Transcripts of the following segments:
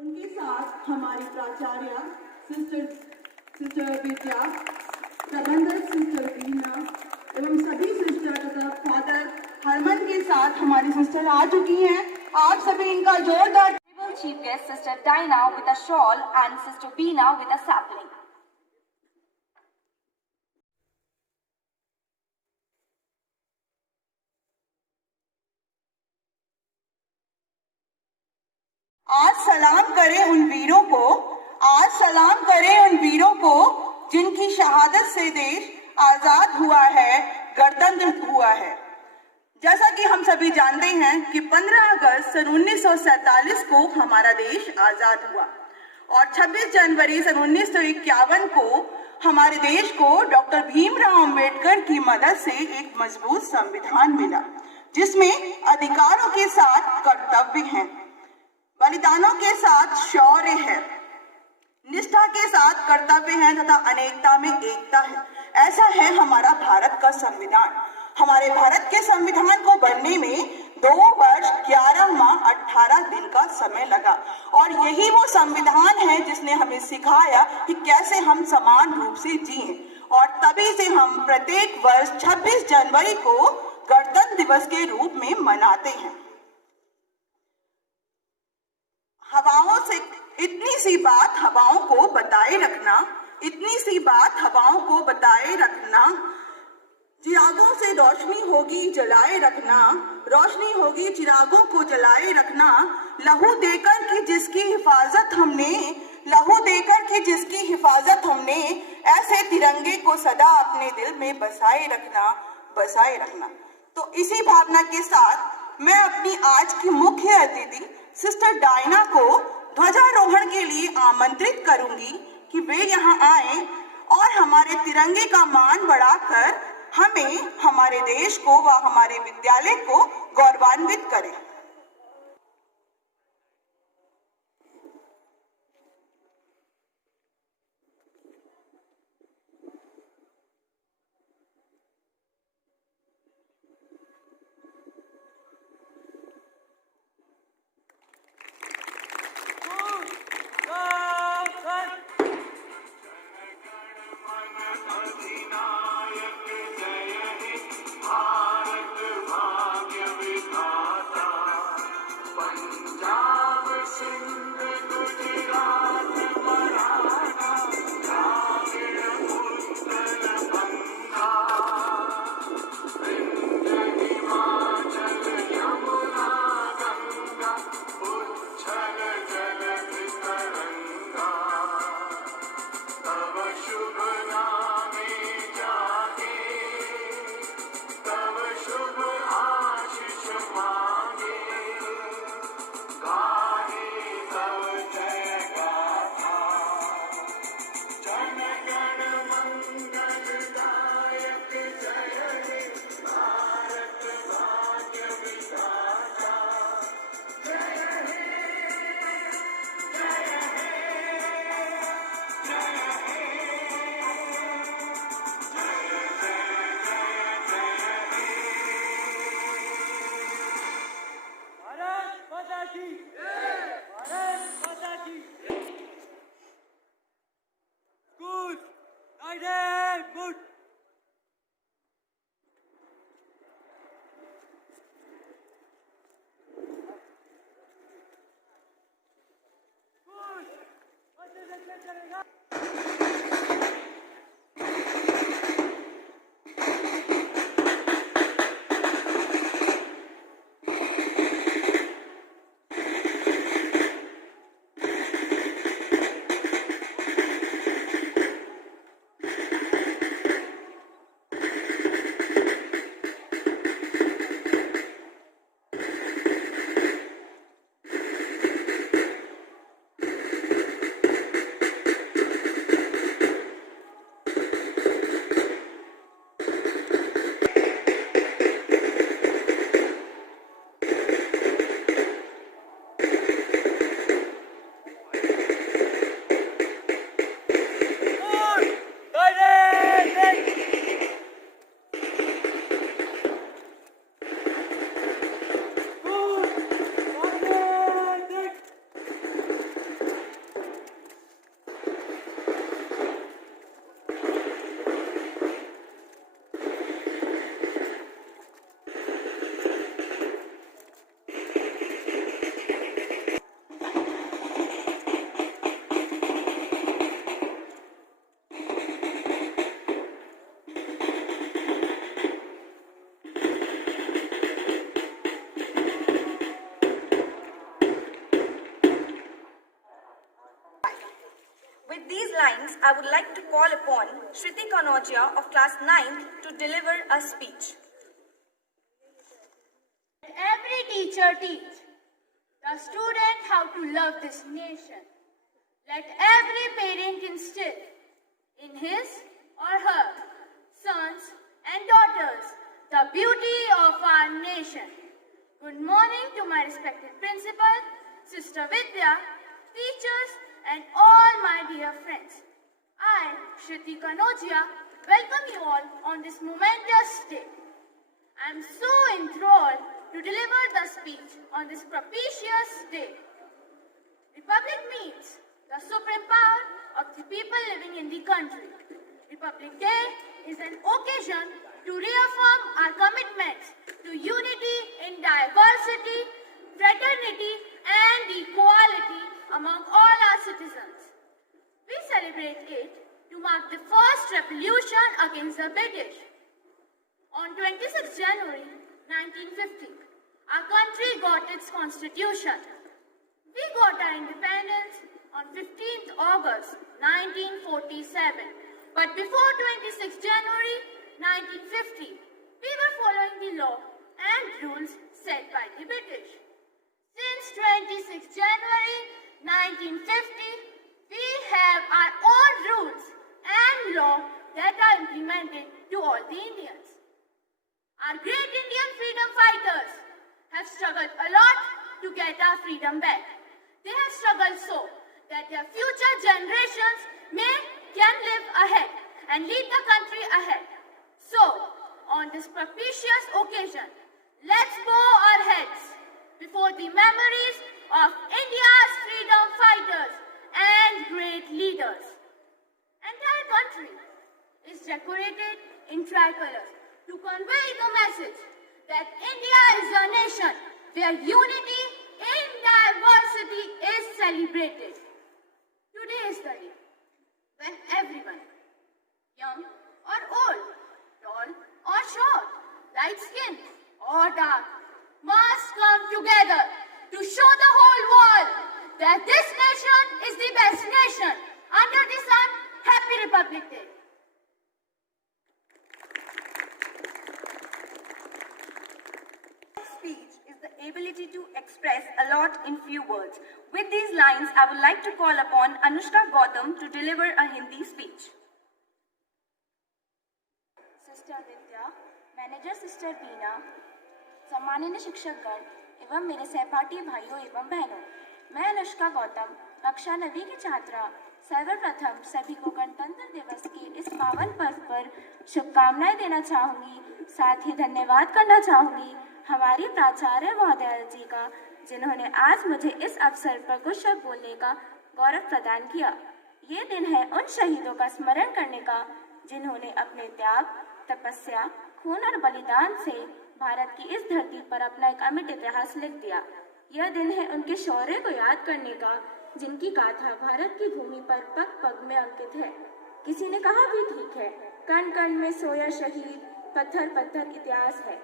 उनके साथ हमारी प्राचार्य सिस्टर विद्या, प्रबंधक सिस्टर बीना एवं सभी सिस्टर तथा फादर हरमन के साथ हमारी सिस्टर आ चुकी हैं। आप सभी इनका जोरदार Chief guest Sister Dinah with a shawl and Sister Beena with a sapling. आज सलाम करें उन वीरों को, आज सलाम करें उन वीरों को जिनकी शहादत से देश आजाद हुआ है, गणतंत्र हुआ है। जैसा कि हम सभी जानते हैं कि 15 अगस्त सन 1947 को हमारा देश आजाद हुआ और 26 जनवरी सन 1951 को हमारे देश को डॉक्टर भीमराव अंबेडकर की मदद से एक मजबूत संविधान मिला, जिसमें अधिकारों के साथ कर्तव्य हैं, बलिदानों के साथ शौर्य है, निष्ठा के साथ कर्तव्य है तथा अनेकता में एकता है। ऐसा है हमारा भारत का संविधान। हमारे भारत के संविधान को बनने में 2 वर्ष 11 माह 18 दिन का समय लगा और यही वो संविधान है जिसने हमें सिखाया कि कैसे हम समान रूप से जिएं और तभी से हम प्रत्येक वर्ष 26 जनवरी को गणतंत्र दिवस के रूप में मनाते हैं। हवाओं से इतनी सी बात हवाओं को बताए रखना, इतनी सी बात हवाओं को बताए रखना, चिरागों से रोशनी होगी जलाए रखना, रोशनी होगी चिरागों को जलाए रखना, लहू देकर की जिसकी हिफाजत हमने, लहू देकर की जिसकी हिफाजत हमने, ऐसे तिरंगे को सदा अपने दिल में बसाए रखना, बसाए रखना। तो इसी भावना के साथ मैं अपनी आज की मुख्य अतिथि सिस्टर डायना को ध्वजारोहण के लिए आमंत्रित करूंगी कि वे यहाँ आए और हमारे तिरंगे का मान बढ़ाकर हमें, हमारे देश को व हमारे विद्यालय को गौरवान्वित करें। भारत भाग्य विधाता lines, I would like to call upon Shriti Kanodia of class 9th to deliver a speech. Let every teacher teach the student how to love this nation. Let every parent instill in his or her sons and daughters the beauty of our nation. Good morning to my respected principal, Sister Vidya, teachers and all my dear friends. I, Shriti Kanodia, welcome you all on this momentous day. I am so enthralled to deliver the speech on this propitious day. Republic means the supreme power of the people living in the country. Republic Day is an occasion to reaffirm our commitments to unity in diversity, fraternity, and equality among all our citizens. We celebrate it to mark the first revolution against the British. On 26 January 1950, our country got its constitution. We got our independence on 15th August 1947. But before 26 January 1950, we were following the law and rules set by the British. Since 26 January 1950, we have our own rules and law that are implemented to all the Indians. Our great Indian freedom fighters have struggled a lot to get our freedom back. They have struggled so that their future generations can live ahead and lead the country ahead. So, on this propitious occasion, let's bow our heads before the memories of India's freedom fighters and great leaders. Entire country is decorated in tricolors to convey the message that India is a nation where unity in diversity is celebrated. Today is the day when everyone, young or old, tall or short, light-skinned or dark, must come together to show the whole world that this nation is the best nation under the sun. Happy Republic Day. Speech is the ability to express a lot in few words. With these lines, I would like to call upon Anushka Gautam to deliver a Hindi speech. Sister Vidya, manager sister Beena, सम्माननीय शिक्षकगण एवं मेरे सहपाठी भाइयों एवं बहनों, मैं अनुष्का गौतम कक्षा 9वीं की छात्रा सर्वप्रथम सभी को गणतंत्र दिवस के इस पावन पर्व पर शुभकामनाएं देना चाहूँगी। साथ ही धन्यवाद करना चाहूँगी हमारी प्राचार्य महोदया जी का, जिन्होंने आज मुझे इस अवसर पर कुछ शब्द बोलने का गौरव प्रदान किया। ये दिन है उन शहीदों का स्मरण करने का जिन्होंने अपने त्याग, तपस्या, खून और बलिदान से भारत की इस धरती पर अपना एक अमिट इतिहास लिख दिया। यह दिन है उनके शौर्य को याद करने का, जिनकी गाथा भारत की भूमि पर पग पग में अंकित है। किसी ने कहा भी ठीक है, कण कण में सोया शहीद, पत्थर पत्थर इतिहास है।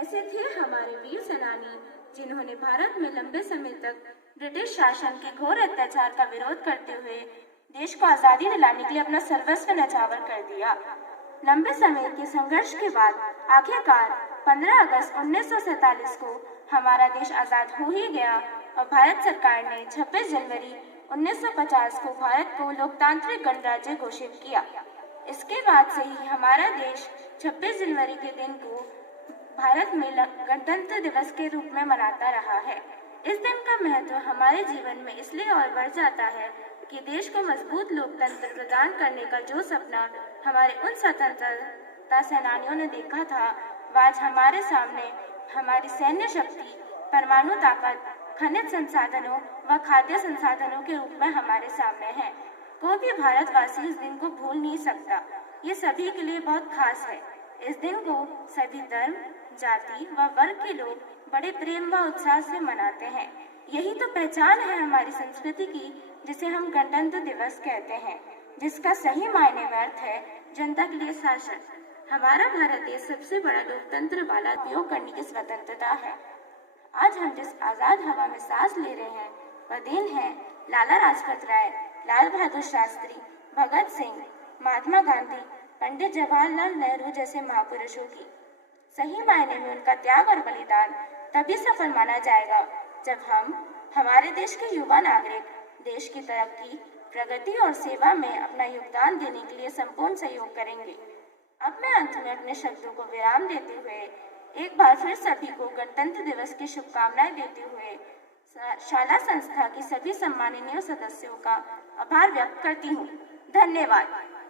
ऐसे थे हमारे वीर सेनानी, जिन्होंने भारत में लंबे समय तक ब्रिटिश शासन के घोर अत्याचार का विरोध करते हुए देश को आज़ादी दिलाने के लिए अपना सर्वस्व न्यौछावर कर दिया। लंबे समय के संघर्ष के बाद आखिरकार 15 अगस्त 1947 को हमारा देश आज़ाद हो ही गया और भारत सरकार ने 26 जनवरी 1950 को भारत को लोकतांत्रिक गणराज्य घोषित किया। इसके बाद से ही हमारा देश 26 जनवरी के दिन को भारत में गणतंत्र दिवस के रूप में मनाता रहा है। इस दिन का महत्व हमारे जीवन में इसलिए और बढ़ जाता है कि देश को मजबूत लोकतंत्र प्रदान करने का जो सपना हमारे उन स्वतंत्रता सेनानियों ने देखा था, आज हमारे सामने हमारी सैन्य शक्ति, परमाणु ताकत, खनिज संसाधनों व खाद्य संसाधनों के रूप में हमारे सामने है। कोई भी भारतवासी इस दिन को भूल नहीं सकता। ये सभी के लिए बहुत खास है। इस दिन को सभी धर्म, जाति व वर्ग के लोग बड़े प्रेम व उत्साह से मनाते हैं। यही तो पहचान है हमारी संस्कृति की, जिसे हम गणतंत्र दिवस कहते हैं, जिसका सही मायने में अर्थ है जनता के लिए शासन। हमारा भारत देश सबसे बड़ा लोकतंत्र वाला उपयोग करने की स्वतंत्रता है। आज हम जिस आजाद हवा में सांस ले रहे हैं, वह देन है लाला लाजपत राय, लाल बहादुर शास्त्री भगत सिंह, महात्मा गांधी, पंडित जवाहरलाल नेहरू जैसे महापुरुषों की। सही मायने में उनका त्याग और बलिदान तभी सफल माना जाएगा जब हम हमारे देश के युवा नागरिक देश की तरक्की, प्रगति और सेवा में अपना योगदान देने के लिए संपूर्ण सहयोग करेंगे। अब मैं अंत में अपने शब्दों को विराम देते हुए एक बार फिर सभी को गणतंत्र दिवस की शुभकामनाएं देते हुए शाला संस्था की सभी सम्माननीय सदस्यों का आभार व्यक्त करती हूँ। धन्यवाद।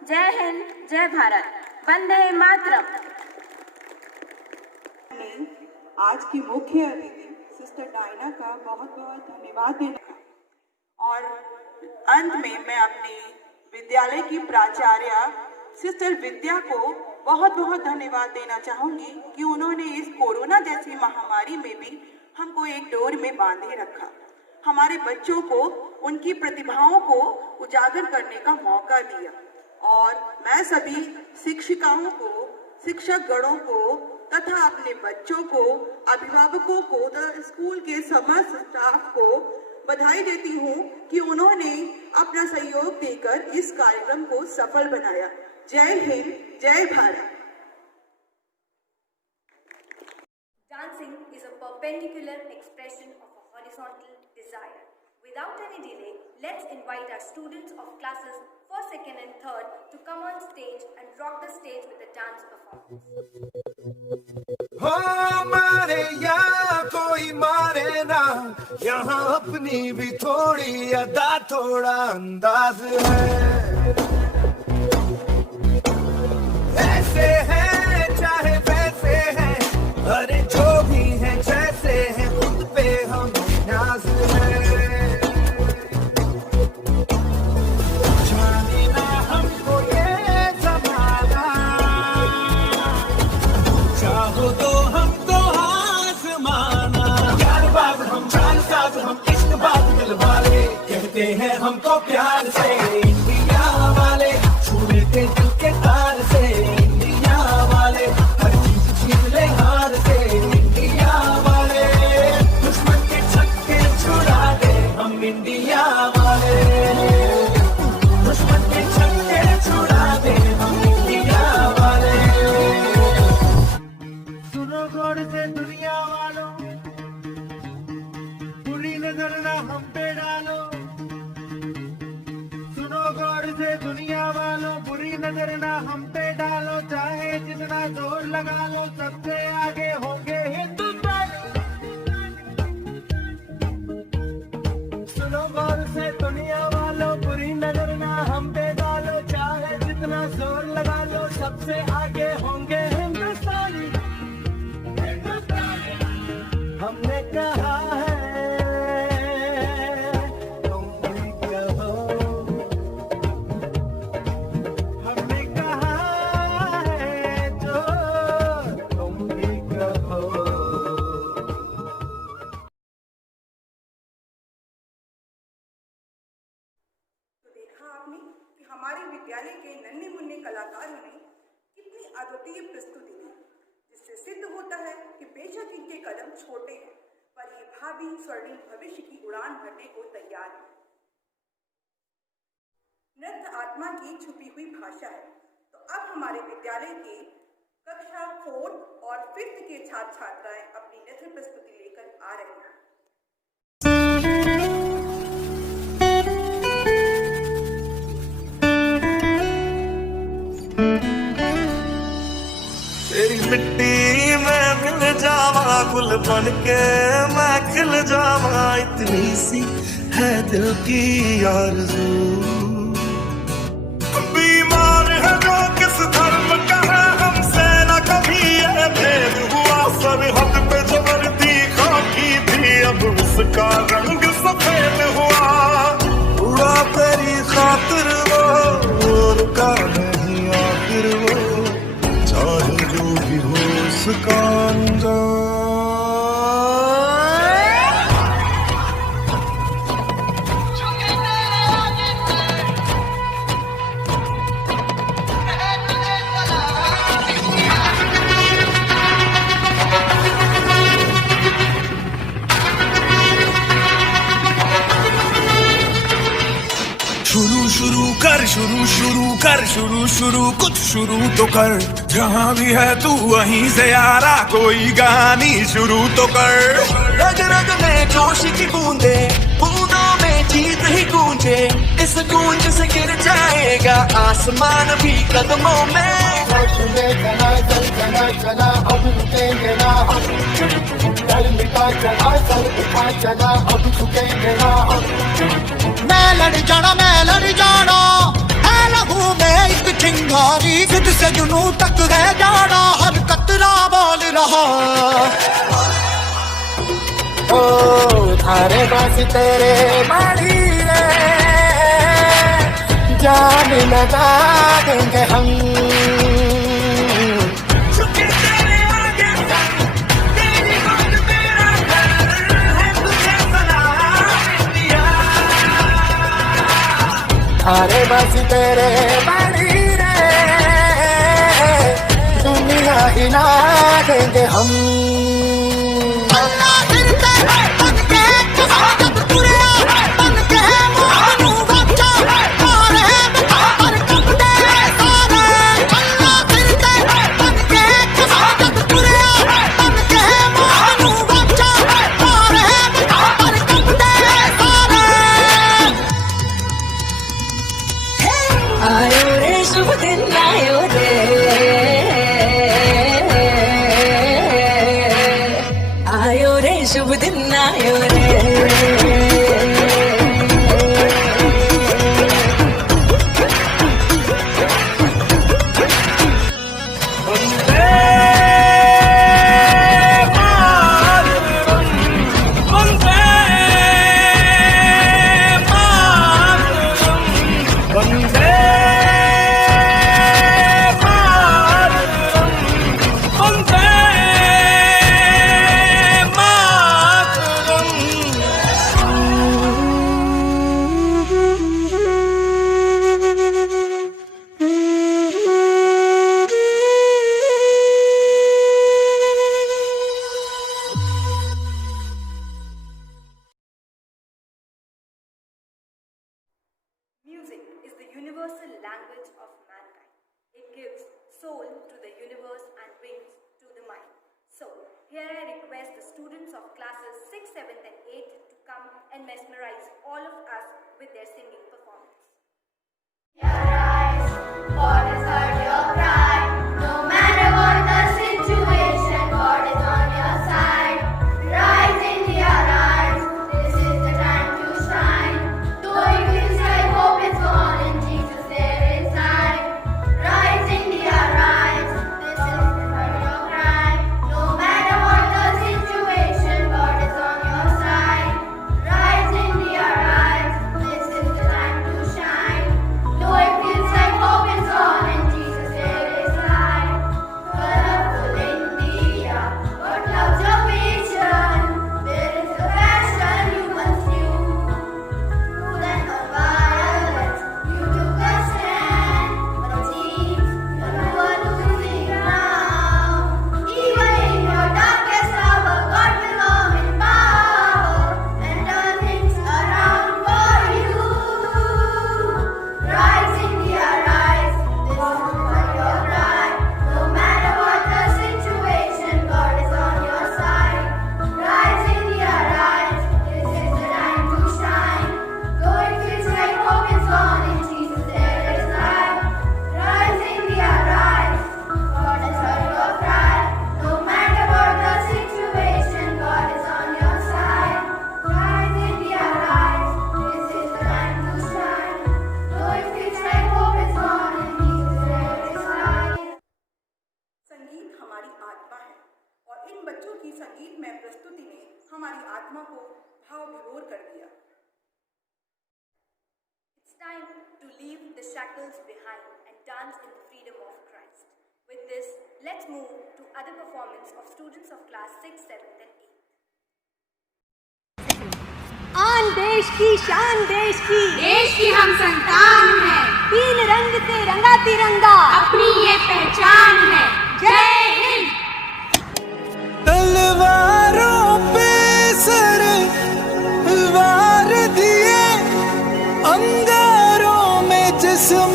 जय हिंद, जय भारत, वंदे मातरम। आज की मुख्य अतिथि सिस्टर डायना का बहुत बहुत धन्यवाद देना और अंत में मैं अपने विद्यालय की प्राचार्य सिस्टर विद्या को बहुत बहुत धन्यवाद देना चाहूंगी कि उन्होंने इस कोरोना जैसी महामारी में भी हमको एक डोर में बांधे रखा, हमारे बच्चों को उनकी प्रतिभाओं को उजागर करने का मौका दिया। और मैं सभी शिक्षिकाओं को, शिक्षक गणों को तथा अपने बच्चों को, अभिभावकों को तथा स्कूल के समस्त स्टाफ को बधाई देती हूँ कि उन्होंने अपना सहयोग देकर इस कार्यक्रम को सफल बनाया। जय हिंद, जय Bharat. Dancing is a perpendicular expression of a horizontal desire. Without any delay, let's invite our students of classes 1st, 2nd and 3rd to come on stage and rock the stage with a dance performance. हो मारे या कोई मारे ना, यहाँ अपनी भी थोड़ी अदा थोड़ा अंदाज है। ऐसे हैं चाहे वैसे हैं, अरे जो भी हैं जैसे हैं, खुद पे हम नाज है। जाने ना हमको ये ज़माना, चाहो तो हमको आसमाना। यार बात हम जान साथ हम इश्क बात दिल वाले, कहते हैं हमको प्यार से इंडिया वाले, छू लेते दिल के तार से इंडिया वाले, हर चीज छीन ले हार से इंडिया वाले, दुश्मन के छक्के छुड़ा दे हम इंडिया वाले, दुश्मन के छक्के छुड़ा दे हम इंडिया वाले। सुनो गौर से दुनिया वालों, बुरी नजर ना हम पे डालो। सुनो गौर से दुनिया वालों, बुरी नजर ना हम पे डालो, चाहे जितना जोर लगा लो, सबसे आगे होंगे हिंदुस्तान। सुनो गौर से दुनिया वालों, बुरी नजर ना हम पे डालो, चाहे जितना जोर लगा लो, सबसे आगे होंगे हिंदुस्तानी। हमने कहा है तुम भी कहो, हमने कहा है जो तुम भी कहो। तो देखा आपने कि हमारे विद्यालय के नन्हे मुन्ने कलाकारों ने कितनी अद्वितीय प्रस्तुति दी, जिससे सिद्ध होता है कि बेशक इनके कदम छोटे हैं पर ये भावी स्वर्णिम भविष्य की उड़ान भरने को तैयार है। नृत्य आत्मा की छुपी हुई भाषा है। तो अब हमारे विद्यालय के कक्षा 4th और 5th के छात्र छात्राएं अपनी नृत्य प्रस्तुति लेकर आ रहे हैं। तेरी मिट्टी में मिल जावा, गुल बन के मैं खिल जावा, इतनी सी है दिल की आरज़ू। बीमार है जो किस धर्म का है, हमसे न कभी ये भेद हुआ, सरहद पे जो वर्दी खाकी थी, अब उसका रंग सफेद हुआ। उड़ा तेरी खातिर वो, रुका नहीं आखिर वो, चाहे जो भी हो उसका अंजाम। शुरू शुरू कर शुरू कर शुरू कुछ शुरू तो कर। जहाँ भी है तू वहीं से यारा कोई गानी शुरू तो कर। रग रग में जोश की बूंदे, बूंदों में जीत ही गूंजे। इस गूंज से गिर जाएगा आसमान भी कदमों में। चला अब रुकेंगे ना हम, चल मिटा चला अब रुकेंगे ना हम। मैं लड़ जाना है लहू में एक चिंगारी। जिद से जुनू तक है जाना, हर कतरा बोल रहा। ओ थारे पास तेरे मारी रे, जान लगा देंगे हम। थारे बस तेरे बारी रे, दुनिया हिला देंगे हम। आयो रे शुभ दिन आयो रे, आयो रे शुभ दिन आयो रे। Music is the universal language of mankind. It gives soul to the universe and wings to the mind. So, here I request the students of classes 6th, 7th and 8th to come and mesmerize all of us with their singing performance. God has heard your cry. No matter what the situation, God is on your side. Rise, India, rise. This is the time to shine. Though it feels like hope is gone, in Jesus there is life. Rise, India, rise. This is the time your cry. No matter what the situation, God is on your side. Rise, India, rise. This is the time to shine. Though it feels like hope is gone, in Jesus there is life. Colorful India, what love's your vision? There is a passion you must use. Food and not violence, you took a stand. But it seems you're never losing ground. Even in your darkest hour, God will come in power and turn things around for you. Rise, India, rise. This is for your cry. No matter what the situation, God is on your side. Rise, India, rise. This is the time to shine. Though it feels like hope is gone, in Jesus there is life. Rise, India, rise. God has heard your cry. No matter what the situation, God is on your side. Rise, India, rise. This is the time to shine. Though it feels like hope is gone, in Jesus there is life. संगीत हमारी आत्मा है और इन बच्चों की संगीतमय प्रस्तुति ने हमारी आत्मा को भाव विभोर कर दिया। It's time to leave the shackles behind and dance in the freedom of Christ. With this, let's move to other performance of students of class 6th, 7th and 8th. आन देश की शान देश की हम संतान हैं, तीन रंग से रंगा तिरंगा अपनी ये पहचान है। जय हिंद। तलवारों पे सर वार दिए, अंगारों में जिस्म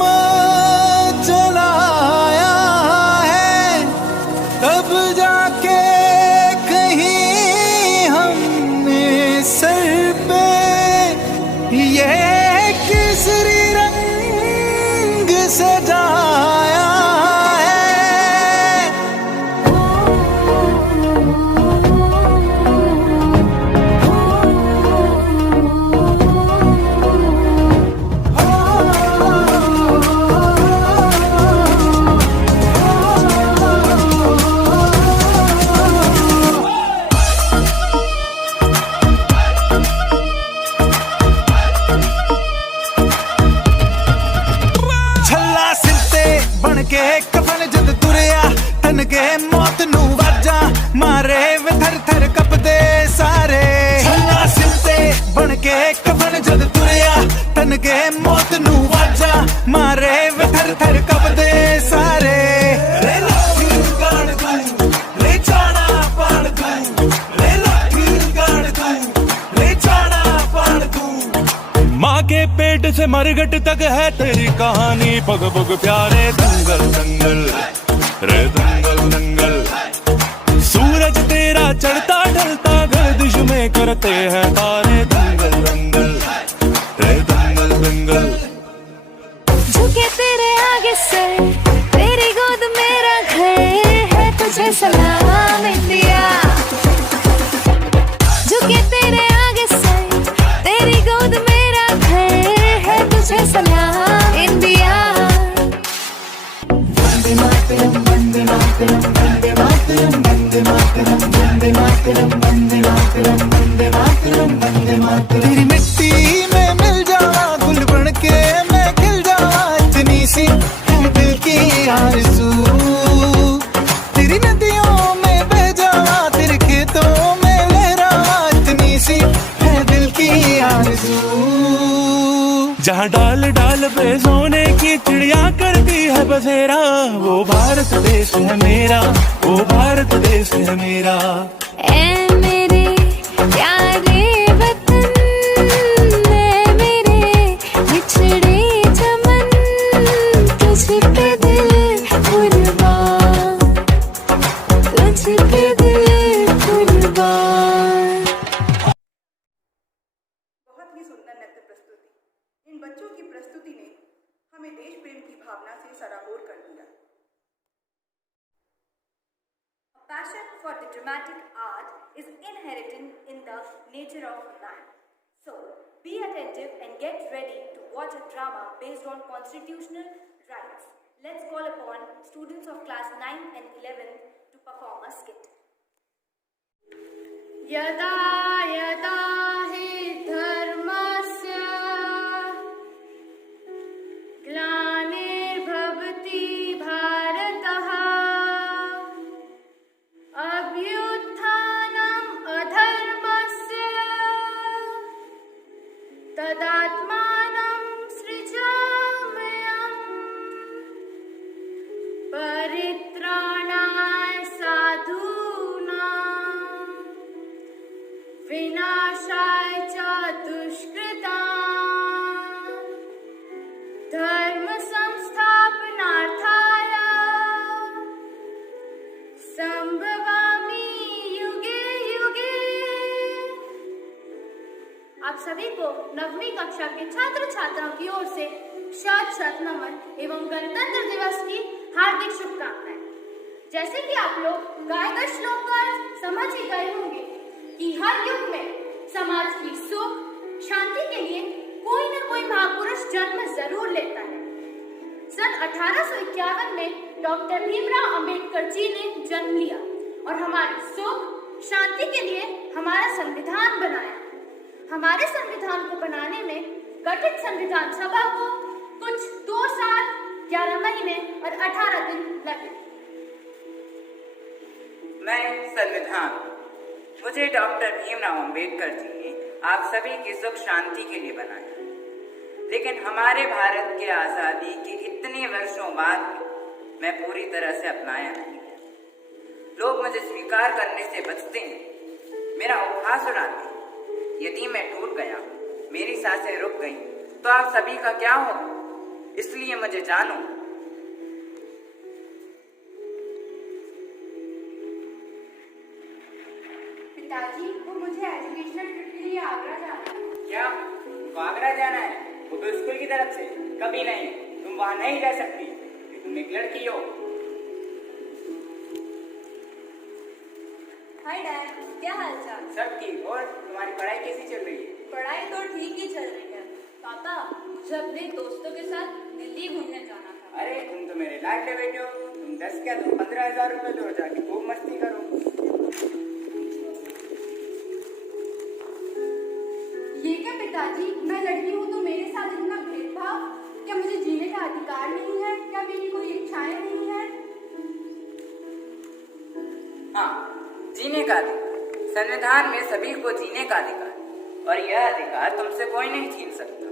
से मरघट तक है तेरी कहानी, पग पग प्यारे दंगल दंगल रे दंगल दंगल। सूरज तेरा चढ़ता ढलता गर्दिश में करते हैं तारे, दंगल दंगल रे दंगल दंगल। झुके तेरे आगे सर, तेरी गोद मेरा घर है, तुझे सलाम इंडिया। झुके तेरे आगे सर, तेरी गोद मेरा घर है, तुझे सलाम इंडिया। वंदे मातरम वंदे मातरम वंदे मातरम वंदे मातरम वंदे मातरम वंदे मातरम वंदे मातरम वंदे मातरम। तेरी मिट्टी में मिल जावा, गुल बन के मैं खिल जावा, इतनी सी है दिल की आरज़ू। तेरी नदियों में बह जावा, तेरे खेतों में लहरावा, इतनी सी है दिल की आरज़ू। जहाँ डाल डाल पे सोने की चिड़िया करती है बसेरा, वो भारत देश है मेरा, वो भारत देश है मेरा। ऐ मेरे प्यारे वतन, ऐ मेरे बिछड़े चमन, तुझ पे दिल कुर्बान, तुझ पे दिल कुर्बान। बहुत ही सुंदर नृत्य प्रस्तुति। इन बच्चों की प्रस्तुति ने हमें देश प्रेम की भावना से सराबोर कर दिया। A passion for the dramatic art is inherent in the nature of man. So, be attentive and get ready to watch a drama based on constitutional rights. Let's call upon students of class 9 and 11 to perform a skit. यदा यदा हि धर्मस्य ग्लानिर्भवति भारतः, अभ्युत्थानम् अधर्मस्य तदात्मानं सृजाम्यहम्, परित्राणाय साधूनां विनाशाय च दुष्कृतां, धर्म संस्थापनार्थाय संभवामि युगे युगे। आप सभी को 9वीं कक्षा के छात्र छात्राओं की ओर से शत शत नमन एवं गणतंत्र दिवस की हार्दिक शुभकामनाएं। जैसे कि आप लोग गाए गए श्लोक का समझ ही गए होंगे कि हर युग में समाज की सुख शांति के लिए कोई न कोई महापुरुष जन्म जरूर लेता है। सन 1851 में डॉक्टर भीमराव अंबेडकर जी ने जन्म लिया और हमारी सुख शांति के लिए हमारा संविधान बनाया। हमारे संविधान को बनाने में गठित संविधान सभा को कुछ 2 साल 11 महीने और 18 दिन लगे। मैं संविधान, मुझे डॉक्टर भीमराव अंबेडकर जी ने आप सभी की सुख शांति के लिए बनाया, लेकिन हमारे भारत के आज़ादी के इतने वर्षों बाद मैं पूरी तरह से अपनाया नहीं है। लोग मुझे स्वीकार करने से बचते हैं, मेरा उपहास उड़ाते हैं। यदि मैं टूट गया, मेरी सांसें रुक गईं, तो आप सभी का क्या होगा? इसलिए मुझे जानो। पिताजी, वो मुझे एजुकेशनल ट्रिप के लिए आगरा जाना है। क्या तुमको आगरा जाना है? वो तो स्कूल की तरफ से। कभी नहीं, तुम वहां नहीं जा सकती, तुम एक लड़की हो। हाय डैड, क्या हालचाल? सब ठीक। और तुम्हारी पढ़ाई कैसी चल रही है? पढ़ाई तो ठीक ही चल रही है। पापा, मुझे अपने दोस्तों के साथ दिल्ली घूमने जाना था। अरे तुम तो मेरे लाडले बेटे हो, तुम 10 क्या दो 15,000 रुपए दो, जाके खूब मस्ती करो। ये क्या पिताजी, मैं लड़की हूँ तो मेरे साथ इतना भेदभाव? क्या मुझे जीने का अधिकार नहीं है? क्या मेरी कोई इच्छाएं नहीं है? हाँ, जीने का अधिकार। संविधान में सभी को जीने का अधिकार, और यह अधिकार तुमसे कोई नहीं छीन सकता।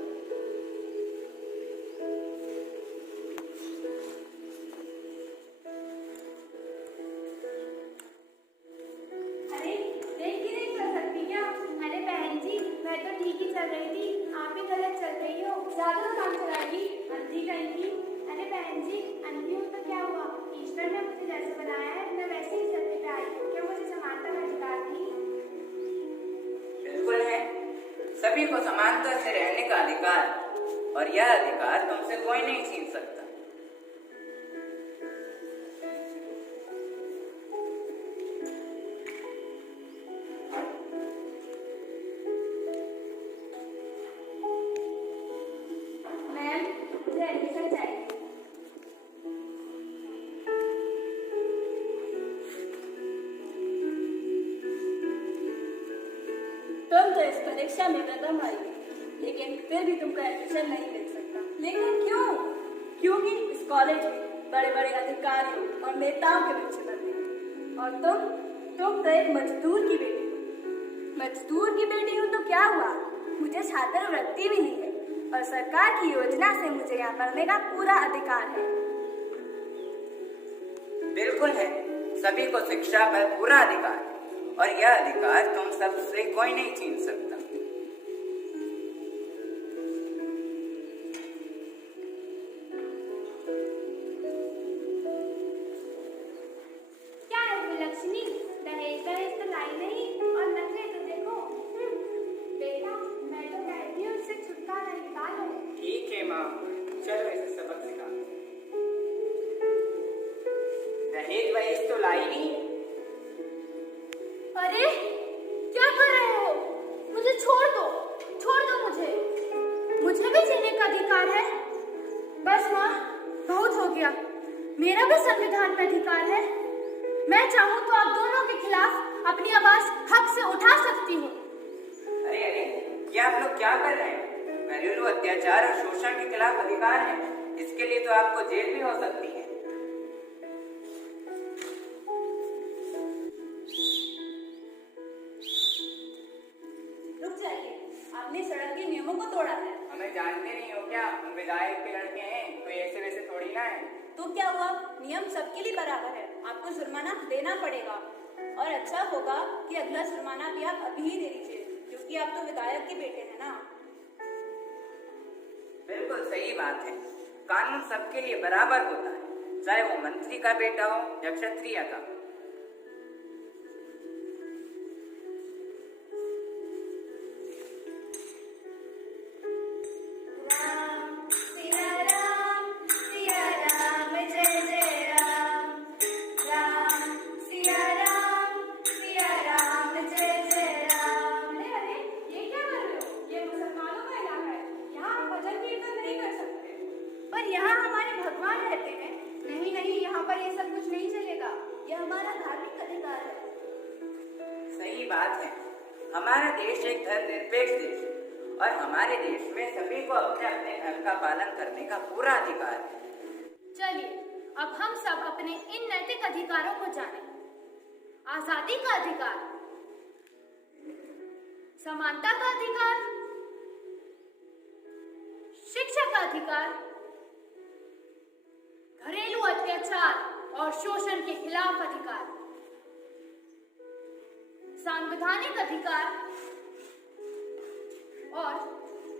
अरे देख ही नहीं कर सकती क्या? अरे बहन जी, मैं तो मैं ठीक ही चल रही थी, आप ही गलत चल रही हो। ज्यादा तो काम चलाएगी, अंधी कहीं की। अरे बहन जी, अंधी हूँ तो क्या हुआ? ईश्वर ने मुझे जैसे बनाया है मैं वैसे ही चलने पे आई हूँ। क्या मुझे समानता का अधिकार नहीं? बिल्कुल है, सभी को समानता से रहने का अधिकार, और यह अधिकार तुमसे कोई नहीं छीन सकता। मैम, मुझे एडमिशन चाहिए। तुम तो इस परीक्षा में प्रथम आई, लेकिन फिर भी तुमको एडमिशन नहीं मिल सकता। लेकिन क्यों? क्योंकि इस कॉलेज में बड़े बड़े अधिकारियों और नेताओं के बच्चे पढ़ते हैं, और तुम तो एक मजदूर की बेटी हो। मजदूर की बेटी हूँ तो क्या हुआ? मुझे छात्रवृत्ति मिली है और सरकार की योजना से मुझे यहाँ पढ़ने का पूरा अधिकार है। बिल्कुल है, सभी को शिक्षा पर पूरा अधिकार है, और यह अधिकार तुम सबसे कोई नहीं छीन सकता। क्या है विलक्षणी? दहेज तो लाई नहीं, और नखरे तो देखो। बेटा, मैं तो कहती हूँ इससे छुटकारा निकालो। ठीक है माँ, चलो इसे सबक सिखा। दहेज वहेज तो लाई नहीं। अरे क्या कर रहे हो? मुझे छोड़ दो मुझे। मुझे भी जीने का अधिकार है। बस माँ, बहुत हो गया। मेरा भी संविधान में अधिकार है। मैं चाहूँ तो आप दोनों के खिलाफ अपनी आवाज हक से उठा सकती हूँ। अरे अरे, क्या आप लोग क्या कर रहे हैं? घरेलू अत्याचार और शोषण के खिलाफ अधिकार है, इसके लिए तो आपको जेल भी हो सकती है। रुक जाइए, आपने सड़क के नियमों को तोड़ा है। हमें जानते नहीं हो क्या? हम विधायक के लड़के हैं, कोई ऐसे वैसे थोड़ी ना है। तो क्या हुआ? नियम सबके लिए बराबर है, आपको जुर्माना देना पड़ेगा। और अच्छा होगा कि अगला जुर्माना भी आप अभी ही दे दीजिए, क्योंकि आप तो विधायक के बेटे हैं ना। बिल्कुल सही बात है, कानून सबके लिए बराबर होता है, चाहे वो मंत्री का बेटा हो या क्षत्रिय का। पर यहाँ हमारे भगवान रहते हैं। नहीं, यहाँ पर ये सब कुछ नहीं चलेगा। यह हमारा धार्मिक अधिकार है। सही बात है, हमारा देश एक धर्मनिरपेक्ष देश है, और हमारे देश में सभी को अपने अपने धर्म का पालन करने का पूरा अधिकार है। चलिए, अब हम सब अपने इन नैतिक अधिकारों को जानें। आजादी का अधिकार, समानता का अधिकार, शिक्षा का अधिकार, घरेलू अत्याचार और शोषण के खिलाफ अधिकार, सांवैधानिक अधिकार और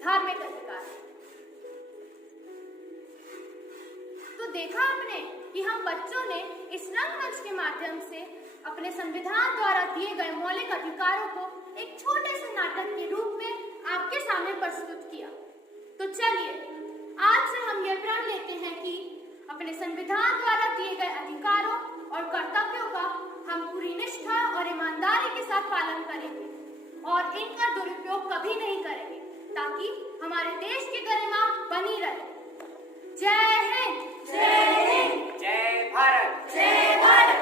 धार्मिक अधिकार। तो देखा आपने कि हम बच्चों ने इस रंगमंच के माध्यम से अपने संविधान द्वारा दिए गए मौलिक अधिकारों को एक छोटे से नाटक के रूप में आपके सामने प्रस्तुत किया। तो चलिए, आज से हम यह प्रण लेते हैं कि अपने संविधान द्वारा दिए गए अधिकारों और कर्तव्यों का हम पूरी निष्ठा और ईमानदारी के साथ पालन करेंगे और इनका दुरुपयोग कभी नहीं करेंगे, ताकि हमारे देश की गरिमा बनी रहे। जय हिंद, जय हिंद, जय भारत, जय भारत।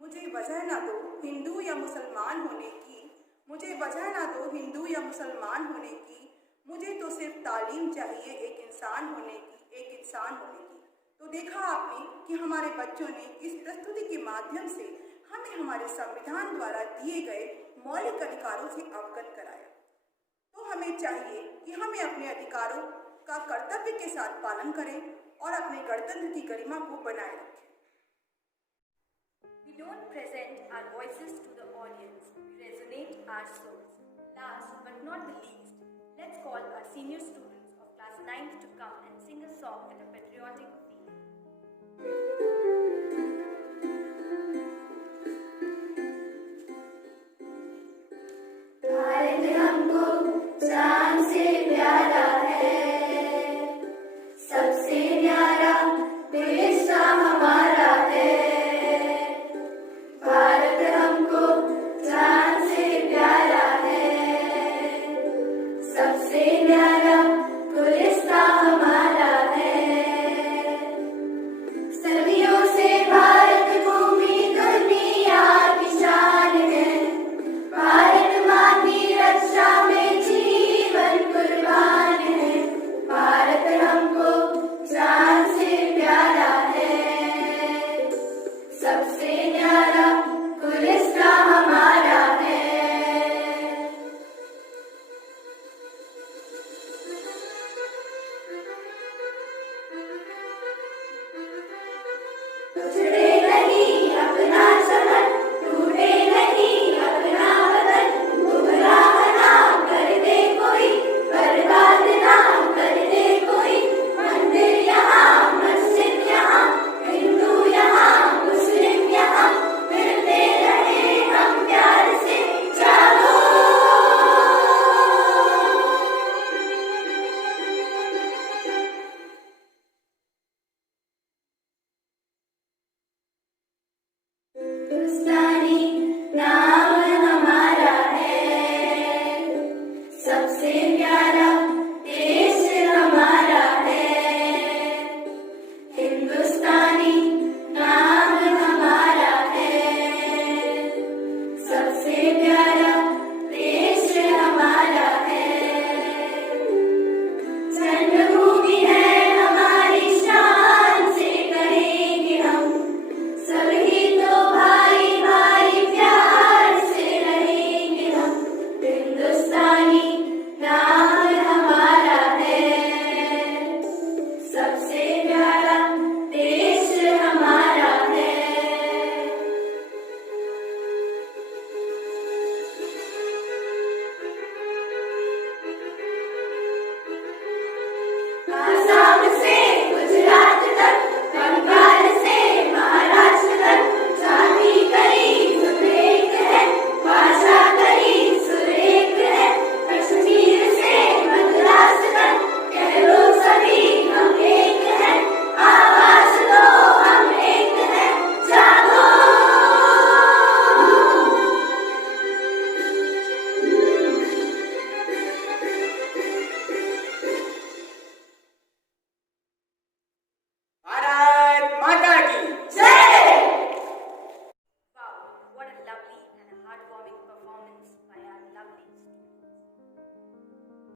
मुझे वजह ना दो हिंदू या मुसलमान होने की, मुझे वजह ना दो हिंदू या मुसलमान होने की, मुझे तो सिर्फ तालीम चाहिए एक इंसान होने की, एक इंसान होने की। तो देखा आपने कि हमारे बच्चों ने इस प्रस्तुति के माध्यम से हमें हमारे संविधान द्वारा दिए गए मौलिक अधिकारों से अवगत कराया। तो हमें चाहिए कि हमें अपने अधिकारों का कर्तव्य के साथ पालन करें और अपने गणतंत्र की गरिमा को बनाए रखें। We don't present our voices to the audience, we resonate our souls. Last but not the least, let's call our senior students of class 9th to come and sing a song at a patriotic feel.